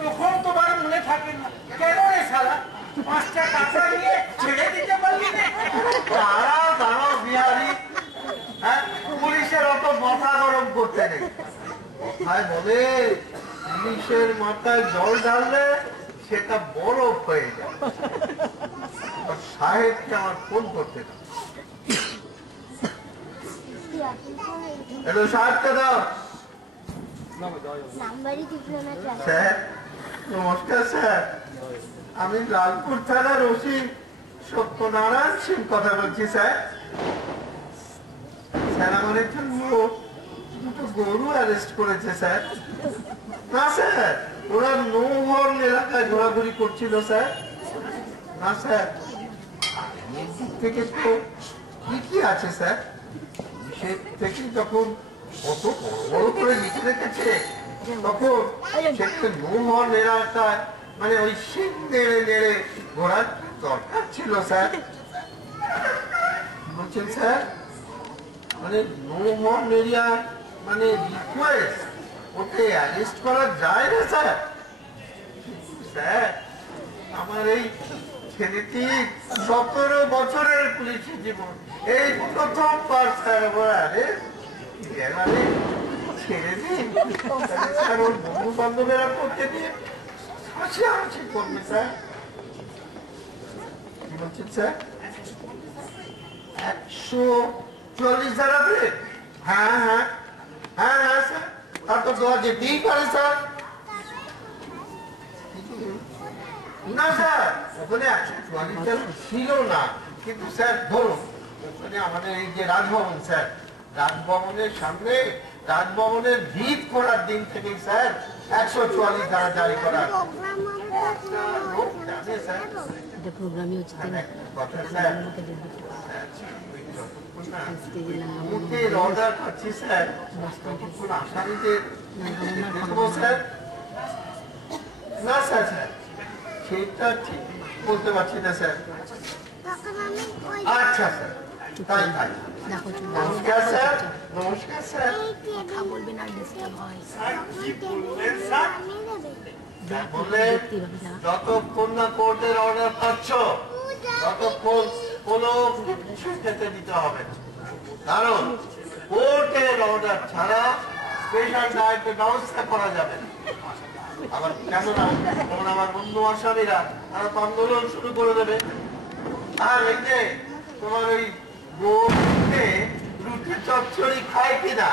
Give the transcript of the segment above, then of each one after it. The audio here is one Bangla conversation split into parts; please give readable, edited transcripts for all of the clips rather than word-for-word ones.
তখন তোমার মনে থাকে না কেন রে শালা 5টা টাকা নিয়ে ছেড়ে দিতে পারলি না? দাঁড়াও বিহারি, হ্যাঁ পুলিশের অত মাথা গরম করতে নেই। কথায় বলে পুলিশের মাথায় জল ঢাললে সেটা বরফ হয়ে যায়। সাহেবকে আমার ফোন করতে দাও। সাহেবকে দাও। স্যার নমস্কার স্যার, আমি লালপুর থানার ওসি সত্যনারায়ণ সিং কথা বলছি স্যার। স্যার আমার একজন লোক দুটো গরু অ্যারেস্ট করেছে স্যার। না স্যার, ওরা নৌহর্ন এলাকায় ঘোরাঘুরি করছিল স্যার। না স্যার, এদিক থেকে তো ঠিকই আছে স্যার। সে থেকে যখন কত বড় বড় করে লিখে রেখেছে তখন সে নৌহর্ন এলাকায় মানে ওই শিং নেড়ে নেড়ে ঘোরার দরকার ছিল স্যার। বলছেন স্যার মানে নৌহর্ন এরিয়া মানে রিকোয়েস্ট ওকে অ্যারেস্ট করা যায় না স্যার? স্যার আমার এই ছেলেটি 17 বছরের পুলিশি জীবন, এই প্রথমবার স্যার ছেড়ে দিন স্যার। ওর বন্ধু বান্ধবেরা করতে দিয়ে হাসি করবে স্যার। কি বলছেন স্যার? 140 দাঁড়াবে? হ্যাঁ হ্যাঁ হ্যাঁ হ্যাঁ স্যার, তার তো দেওয়া যেতেই পারে স্যার। না স্যার ওখানে 144 ছিল না, কিন্তু স্যার ধরুন ওখানে আমাদের এই যে রাজভবন স্যার, রাজভবনের সামনে রাজভবনের ভিত করার দিন থেকে স্যার 144 ধারা জারি করা লোক জানে স্যার। অর্ডার পাচ্ছি স্যার, আসামিদের দেখবো স্যার। না স্যার স্যার সেটা ঠিক বলতে পারছি না স্যার। আচ্ছা স্যার তাই তাই। নমস্কার স্যার। নমস্কার স্যার। কথা বলবেন আর ডিস্টার্ব হয়। যতক্ষণ না কোর্টের অর্ডার পাচ্ছ ততক্ষণ কোনো কিছু খেতে দিতে হবে না, কারণ কোর্টের অর্ডার ছাড়া স্পেশাল ডায়েটের ব্যবস্থা করা যাবে না। আবার কেন না, তখন আমার অন্য আসামিরা তারা আন্দোলন শুরু করে দেবে। আর এই যে তোমার ওই গোটে রুটি চচ্চড়ি খায় কিনা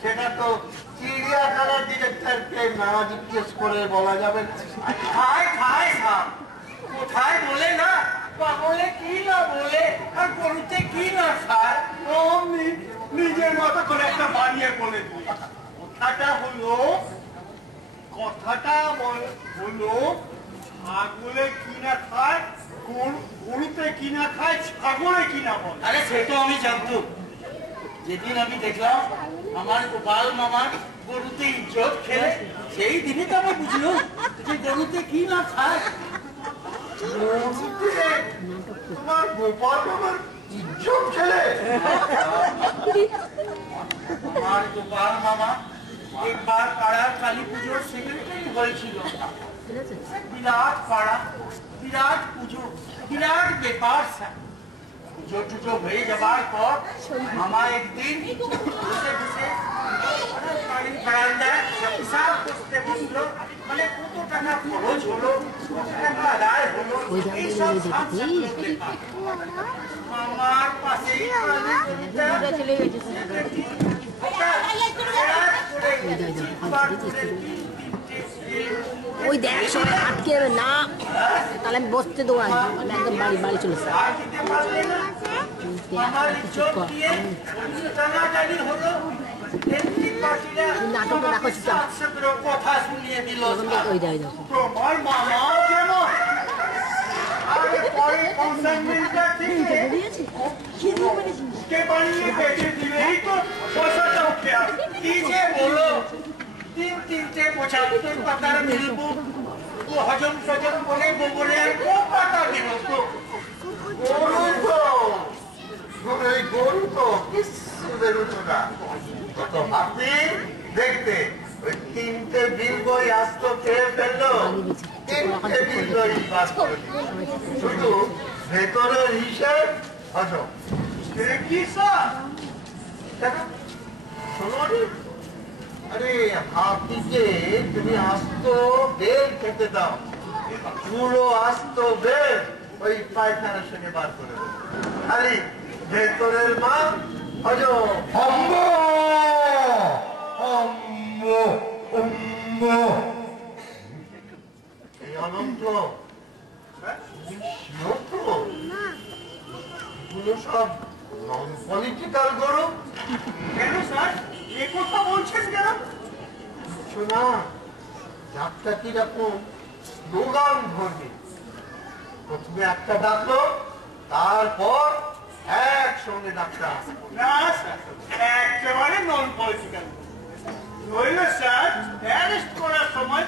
সেটা তো চিড়িয়াখানার ডিরেক্টরকে না জিজ্ঞেস করে বলা যাবে না। খায় খায় খায় কোথায় বলে না, বলে কি না বলে, আর গরুতে কি না খায় অমনি নিজের মতো করে একটা বানিয়ে বলে দিই। কথাটা হলো ছাগলে কি না খায়, গরুতে কি না খায়, ছাগলে কি না বলে। আরে সে তো আমি জানতাম, যেদিন আমি দেখলাম আমার গোপাল মামার গরুতে ইজ্জত খেলে সেই দিনই তো আমি বুঝলাম যে গরুতে কি না খায়। তোমার গোপাল মামার ইজ্জত খেলে? আমার গোপাল মামা একবার পাড়ার কালী পুজোর সেক্রেটারি হয়েছিল। বিরাট পাড়া, বিরাট পুজো, বিরাট ব্যাপার স্যার। পুজো টুজো হয়ে যাবার পর মামা একদিন বসে বসে বাড়ির বারান্দায় হিসাব করতে বসলো, মানে কত টাকা খরচ হলো, কত টাকা আদায় হলো, এইসব মামার পাশেই ওই দেখ সবাই আটকে যাবে না, তাহলে আমি বসতে দেবো, আমি একদম বাড়ি চলে নাটকটা দেখো কথা শুনিয়ে দিল। ওই দেখো তিনটে 75 পাতার মিলবো হজম সজম করে গোবরে আর পাতা দিব। গরু তো কিছু বেরোতো না, কত ভাবতে দেখতে ওই তিনটে বিল বই আস্ত খেয়ে ফেললো, তিনটে বিল বই বাদ করে দিল। শুধু ভেতরের হিসেব হজম। কি স্যার? দেখো, শোনো রে, আরে হাতিকে তুমি আস্ত বেল খেতে দাও, পুরো আস্ত বেল ওই পায়খানার সঙ্গে বার করে দেবে। খালি ভেতরের মাল হজম। এই অনন্ত এগুলো সব নন পলিটিক্যাল গরু। কেন স্যার এ কথা বলছেন কেন? শোনা, ডাক্তার কিরকম স্লোগান ধরবে, প্রথমে একটা ডাকলো, তারপর একসঙ্গে ডাক্তার। না স্যার, একেবারে নন পলিটিক্যাল নইলে স্যার অ্যারেস্ট করার সময়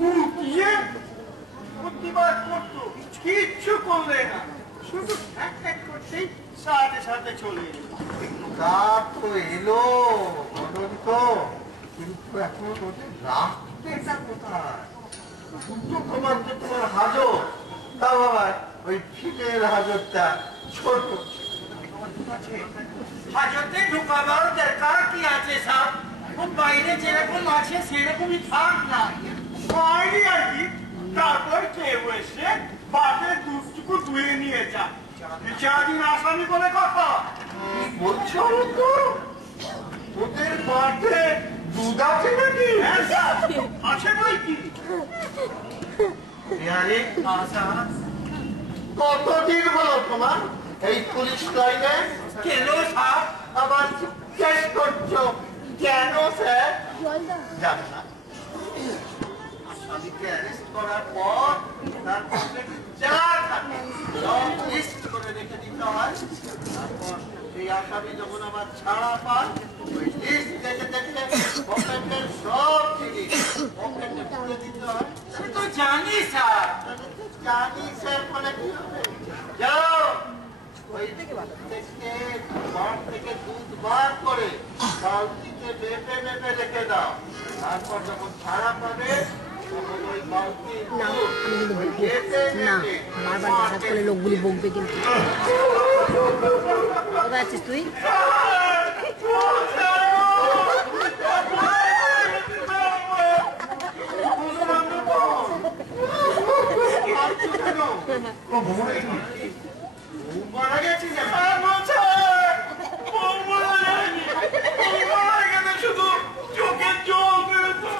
গুটিয়ে প্রতিবাদ করতো, কিচ্ছু করলে না, শুধু এক করতেই সাথে সাথে চলে এলো। তা তো এলো অনন্ত, কিন্তু এখন ওদের রাখতেটা কোথায়? দুটো তোমার তো তোমার হাজত, তা বাবা ওই ফিটের হাজতটা ছোট। হাজতে ঢুকাবার দরকার কি আছে স্যার? ও বাইরে যেরকম আছে সেরকমই থাক না, বাইরে আর কি। তারপর কেউ এসে বাটের দুধটুকু ধুয়ে নিয়ে যান, বিচারাধীন আসামি বলে কথা। বলছো তো ওদের মাঠে দুধ আছে নাকি? হ্যাঁ স্যার, আছে বই কি। বিহারি, কতদিন হলো তোমার এই পুলিশ লাইনে? কেন স্যার? আবার জিজ্ঞেস করছো কেন স্যার? জানো না, আসামিকে অ্যারেস্ট করার পর তার পকেটে যা থাকে সব লিস্ট করে রেখে দিতে হয়। তারপর সেই আসামি যখন আবার ছাড়া পায়, ওই লিস্ট দেখে দেখে পকেটের সব জিনিস পকেটে তুলে দিতে হয়। সে তো জানি স্যার। জানি স্যার বলে কি হবে? যাও ওই থেকে ঘর থেকে দুধ বার করে বালতিতে মেপে মেপে রেখে দাও। তারপর যখন ছাড়া পাবে তখন ওই বালতি না, আমি কিন্তু বকবো না, বারবার যাতায়াত করলে লোকগুলি বকবে কিন্তু। কোথায় আছিস তুই? মারা গেছি শুধু চোখের জল বেরোতো,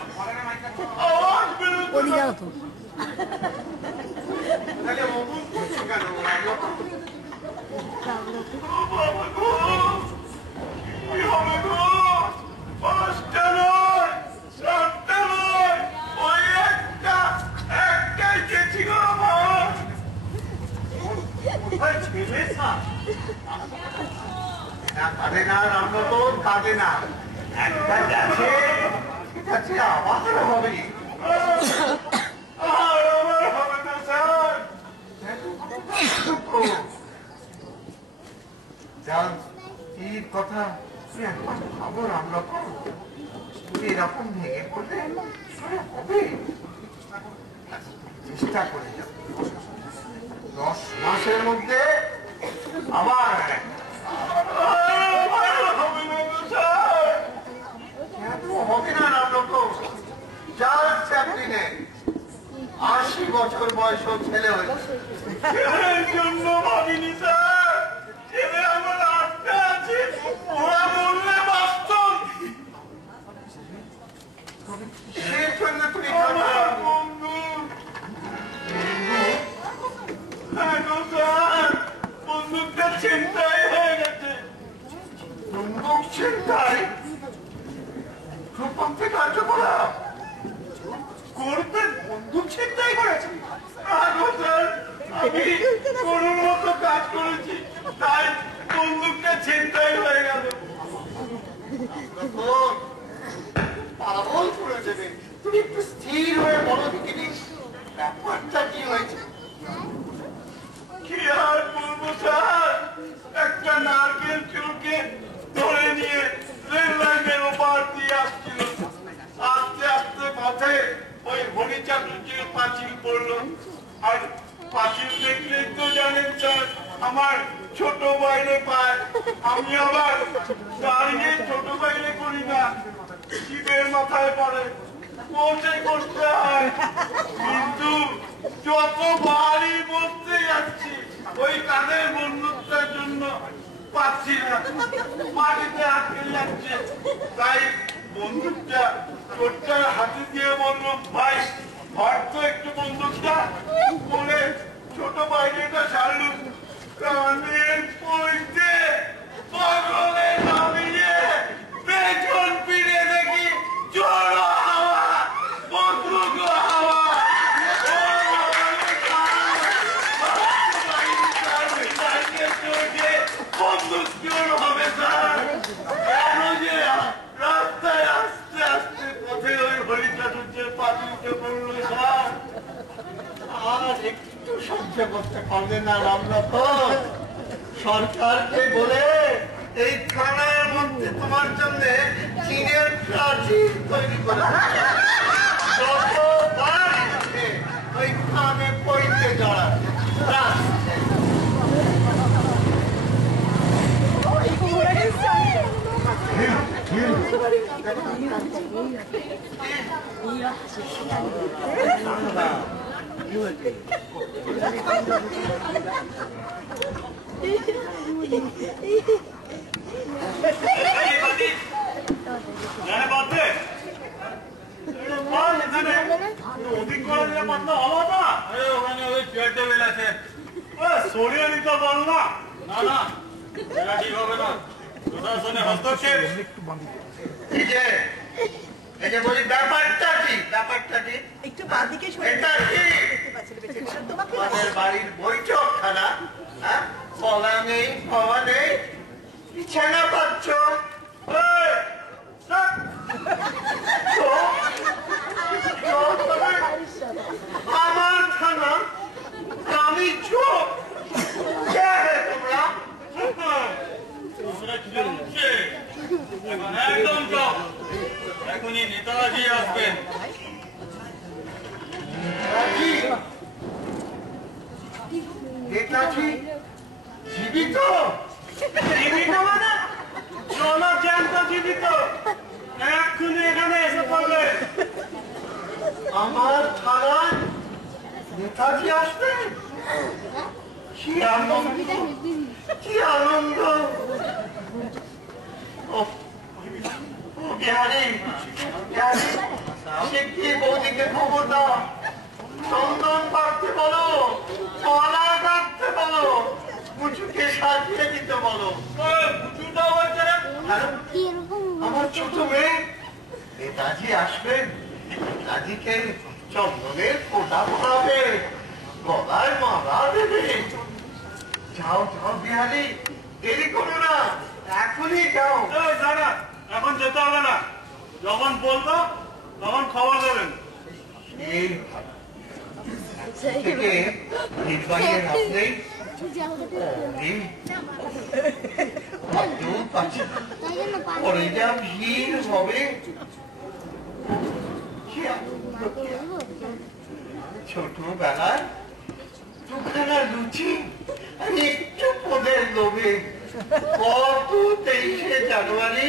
আওয়াজ বেরোতো। ওদিকে যাও তো। তাহলে অমন করছো কেন? বাবা গো, কি হবে গো? 5টা নয়, 7টা নয়, ওই একটাই চেয়েছি গো আমার। কোথায় ছেলে স্যার? কাঁদে না রামরতন, কাঁদে না। একটা গেছে, ঠিক আছে, আবার হবে। আর আমার হবে না স্যার। জান, কি কথা তুমি একবার ভাবো রামরতন, তুমি এরকম ভেঙে পড়লে হবে? চেষ্টা করে যাও, 10 মাসের মধ্যে আবার হবে না গো স্যার। কেন হবে না রামরতন? চার্লস চ্যাপলিনের 80 বছর বয়সেও ছেলে হয়েছে। ছেলের জন্য ভাবিনি স্যার, ছেলে আমার 8টা আছে, ওরা বললে বাস্তব। সেই জন্য তুমি আমার বন্ধু, হ্যাঁ গো স্যার, বন্দুকটা ছিনতাই হয়ে গেছে। বন্দুক ছিনতাই রূপন্থী কার্যকলাপ করতে বন্দুক ছিনতাই করেছে? হ্যাঁ গো স্যার, আমি গরুর মতো কাজ করেছি, তাই বন্দুকটা ছিনতাই হয়ে গেল। পাগল করে দেবে। তুমি একটু স্থির হয়ে বলো দেখিনি ব্যাপারটা কি হয়েছে? কি আর বলবো স্যার, একটা নারকেল চুলকে ধরে নিয়ে রেল লাইনের ওপার দিয়ে আসছিল, আস্তে যে পাঁচিল পড়লো। আর পাঁচিল দেখলেই তো জানেন স্যার, আমার ছোট বাইরে পায়। আমি আবার দাঁড়িয়ে ছোট বাইরে করি না, শিবের মাথায় পড়ে পৌঁছে করতে হয়। কিন্তু যতবারই বলতে যাচ্ছি, ওই তাদের বন্ধুত্বের জন্য পাচ্ছি না, মাটিতে আটকে যাচ্ছে। তাই বন্দুকটা চোরটার হাতে দিয়ে বললো, ভাই ধর তো একটু বন্দুকটা, বলে ছোট বাইরেটা ছাড়লুম। কানের পড়তে পাগলে নামিয়ে পেছন ফিরে দেখি জোড়ো হাওয়া, বন্দুক হাওয়া। বন্দুক চোর হবে স্যার, কেন যে রাস্তায় আস্তে আস্তে পথে ওই হরিচাঁদের পাতিলকে পড়লো স্যার। আর একটু সহ্য করতে পারবে না রামরতন? সরকারকে বলে এই থানার মধ্যে তোমার জন্য চীনের প্রাচীর তৈরি করে যতবার ইচ্ছে ওই খামে পড়তে জড়াবে। সরিয়ে নিতে বল না। না না, এটা ঠিক হবে না, প্রশাসনে হস্তক্ষেপ। এই যে বলি ব্যাপারটা কি, ব্যাপারটা কি? একটু বাদিকে সরে এটা কি তোমাদের বাড়ির বৈঠকখানা? বলা নেই, খাওয়া নেই, বিছানা পাচ্ছ। আমার থানা, আমি চোখ, তোমরা একদম চপ, এখনই নেতাজি আসবেন। নেতাজি জীবিত? জীবিত মানে জনজ্যান্ত জীবিত, এক্ষুনি এখানে এসে পড়বে। আমার থানায় নেতাজি আসবেন? কি আনন্দ, কি আনন্দ! শিগগির বৌদিকে খবর দাও, চন্দন পাড়তে বলো, কলা কাটতে বলো, পুচুকে সাজিয়ে দিতে বলো। আমার ছোট মেয়ে নেতাজি আসবেন, নেতাজিকে চন্দনের ফোঁটা পড়াবে, গলায় মালা দেবে। যাও যাও বিহারি, দেরি করো না, এখনই যাও। দাদা, এখন যেতে হবে না, যখন বলবো তখন খবর দেবেন। থেকে নির্বাহীর হাত নেই, পরে যা ভিড় হবে। ছোটবেলায় দুখানা লুচি আর একটু পদের লোভে কত 23শে জানুয়ারি